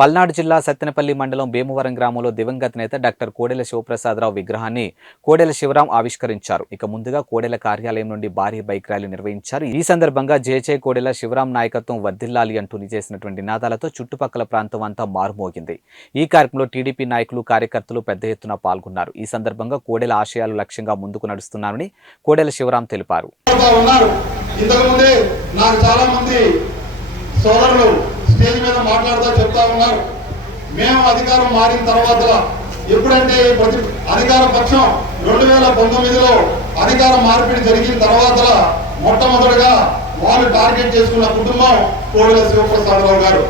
పల్నాడు జిల్లా సత్తెనపల్లి మండలం భీమవరం గ్రామంలో దివంగత నేత డాక్టర్ కోడెల శివప్రసాదరావు విగ్రహాన్ని కోడెల శివరాం ఆవిష్కరించారు. ఇక ముందుగా కోడెల కార్యాలయం నుండి భారీ బైక్ ర్యాలీ నిర్వహించారు. ఈ సందర్భంగా జేజే కోడెల శివరాం నాయకత్వం వర్ధిల్లాలి అంటూ చేసినటువంటి నినాదాలతో చుట్టుపక్కల ప్రాంతం అంతా మారుమోగింది. ఈ కార్యక్రమంలో టీడీపీ నాయకులు కార్యకర్తలు పెద్ద ఎత్తున పాల్గొన్నారు. ఈ సందర్భంగా కోడెల ఆశయాలు లక్ష్యంగా ముందుకు నడుస్తున్నారని కోడెల శివరాం తెలిపారు. స్టేజ్ మీద మాట్లాడుతూ చెప్తా ఉన్నారు, మేము అధికారం మారిన తర్వాత ఎప్పుడంటే అధికార పక్షం 2019లో అధికార మార్పిడి జరిగిన తర్వాత మొట్టమొదటిగా వాళ్ళు టార్గెట్ చేసుకున్న కుటుంబం కోడెల శివప్రసాదరావు గారు.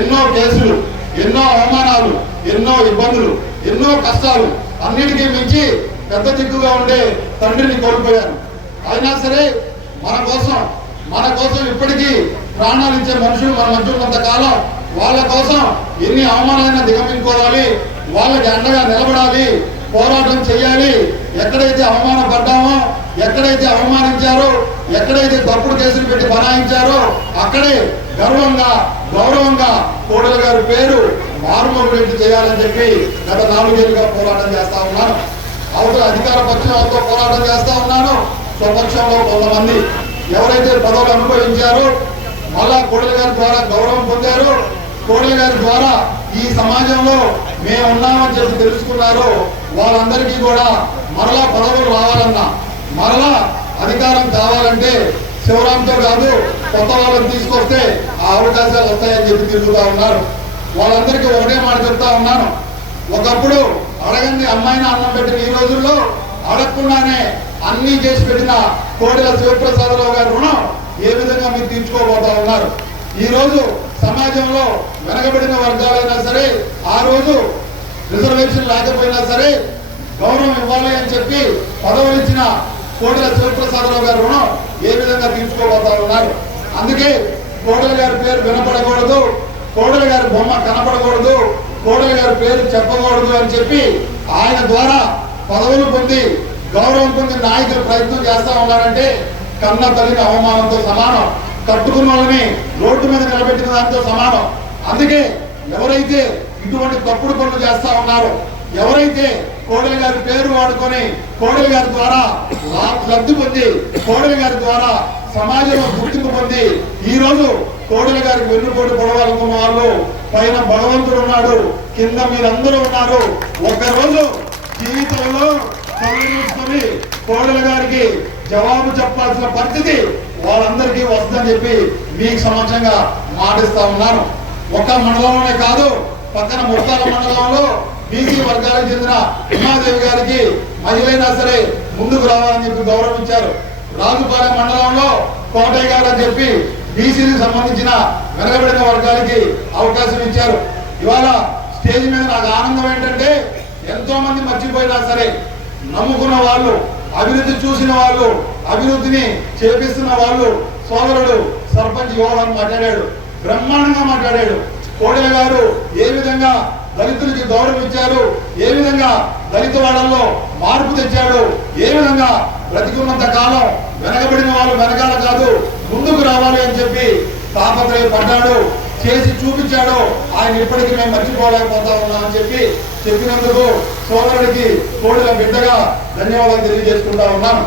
ఎన్నో కేసులు, ఎన్నో అవమానాలు, ఎన్నో ఇబ్బందులు, ఎన్నో కష్టాలు అన్నిటికీ మించి పెద్ద దిక్కుగా ఉండే తండ్రిని కోల్పోయారు. అయినా సరే మన కోసం ఇప్పటికీ ప్రాణాలు ఇచ్చే మనుషులు మన మధ్య ఉన్నంతకాలం వాళ్ళ కోసం ఎన్ని అవమానాలైనా దిగమించుకోవాలి, వాళ్ళకి అండగా నిలబడాలి, పోరాటం చేయాలి. ఎక్కడైతే అవమానపడ్డామో, ఎక్కడైతే అవమానించారో, ఎక్కడైతే తప్పుడు కేసులు పెట్టి బనాయించారో అక్కడే గౌరవంగా కోడెల గారి పేరు మారుమోగినట్టు చేయాలని చెప్పి గత 4 ఏళ్ళుగా పోరాటం చేస్తా ఉన్నాను. అవతల అధికార పక్షంతో పోరాటం చేస్తా ఉన్నాను. స్వపక్షంలో కొంతమంది ఎవరైతే పదవులు అనుభవించారో, మళ్ళా కోడెల గారి ద్వారా గౌరవం పొందారు, కోడెల గారి ద్వారా ఈ సమాజంలో మేము ఉన్నామని చెప్పి తెలుసుకున్నారు, వాళ్ళందరికీ కూడా మరలా పదవులు రావాలన్నా, మరలా అధికారం కావాలంటే శివరాంతో కాదు కొత్త వాళ్ళని తీసుకొస్తే ఆ అవకాశాలు వస్తాయని చెప్పి తిరుగుతూ ఉన్నారు. వాళ్ళందరికీ ఒకటే మాట చెప్తా ఉన్నాను, ఒకప్పుడు అడగండి అమ్మాయిని అన్నం పెట్టిన ఈ రోజుల్లో అడగకుండానే అన్నీ చేసి పెట్టిన కోడెల శివప్రసాదరావు గారి రుణం ఏ విధంగా మీరు తీర్చుకోబోతా ఉన్నారు. ఈ రోజు సమాజంలో వెనకబడిన వర్గాలైనా సరే, ఆ రోజు రిజర్వేషన్ లేకపోయినా సరే గౌరవం ఇవ్వాలి అని చెప్పి పదవులు ఇచ్చిన కోడెల శివప్రసాదరావు గారి రుణం ఏ విధంగా తీర్చుకోబోతా ఉన్నారు. అందుకే కోడెల గారి పేరు వినపడకూడదు, కోడెల గారి బొమ్మ కనపడకూడదు, కోడెల గారి పేరు చెప్పకూడదు అని చెప్పి ఆయన ద్వారా పదవులు పొంది గౌరవం పొంది నాయకులు ప్రయత్నం చేస్తా ఉన్నారంటే కన్న తల్లిని అవమానంతో సమానం, కట్టుకున్న వాళ్ళని రోడ్డు మీద నిలబెట్టిన దాంతో సమానం. అందుకే ఎవరైతే ఇటువంటి తప్పుడు పనులు చేస్తా ఉన్నారో, ఎవరైతే కోడెల గారి పేరు వాడుకొని కోడెల గారి ద్వారా లబ్ధి పొంది కోడెల గారి ద్వారా సమాజంలో గుర్తింపు పొంది ఈ రోజు కోడెల గారికి వెన్నుపోటు పొడవాలనుకున్న వాళ్ళు పైన భగవంతుడు ఉన్నాడు, కింద మీరందరూ ఉన్నారు. ఒకరోజు జీవితంలో చదివించుకొని కోడెల గారికి జవాబు చెప్పాల్సిన పరిస్థితి వాళ్ళందరికీ వస్తుందని చెప్పి మీకు సమక్షంగా మాటిస్తా ఉన్నాను. ఒక్క మండలంలోనే కాదు, పక్కన ముత్తాల మండలంలో బీసీ వర్గాలకు చెందిన ఉమాదేవి గారికి మహిళైనా సరే ముందుకు రావాలని చెప్పి గౌరవించారు. రాజుపాలెం మండలంలో కోటయ్య గారు అని చెప్పి బీసీలకు సంబంధించిన వెనకబడిన వర్గాలకి అవకాశం ఇచ్చారు. ఇవాళ స్టేజ్ మీద నాకు ఆనందం ఏంటంటే ఎంతో మంది మర్చిపోయినా సరే నమ్ముకున్న వాళ్ళు, అభివృద్ధి చూసిన వాళ్ళు, అభివృద్ధిని చేపిస్తున్న వాళ్ళు, సోదరుడు సర్పంచ్ యువన్ మాట్లాడాడు, బ్రహ్మాండంగా మాట్లాడాడు. కోడెల గారు ఏ విధంగా దళితులకి గౌరవం ఇచ్చారు, ఏ విధంగా దళిత వాళ్ళల్లో మార్పు తెచ్చాడు, ఏ విధంగా బ్రతికున్నంత కాలం వెనకబడిన వాళ్ళు వెనకాల కాదు ముందుకు రావాలి అని చెప్పి తాపత్రయపడ్డాడు, చేసి చూపించాడు. ఆయన ఇప్పటికీ మేము మర్చిపోలేకపోతా ఉన్నామని చెప్పినందుకు సోదరుడికి కోడెల బిడ్డగా ధన్యవాదాలు తెలియజేసుకుంటా ఉన్నాను.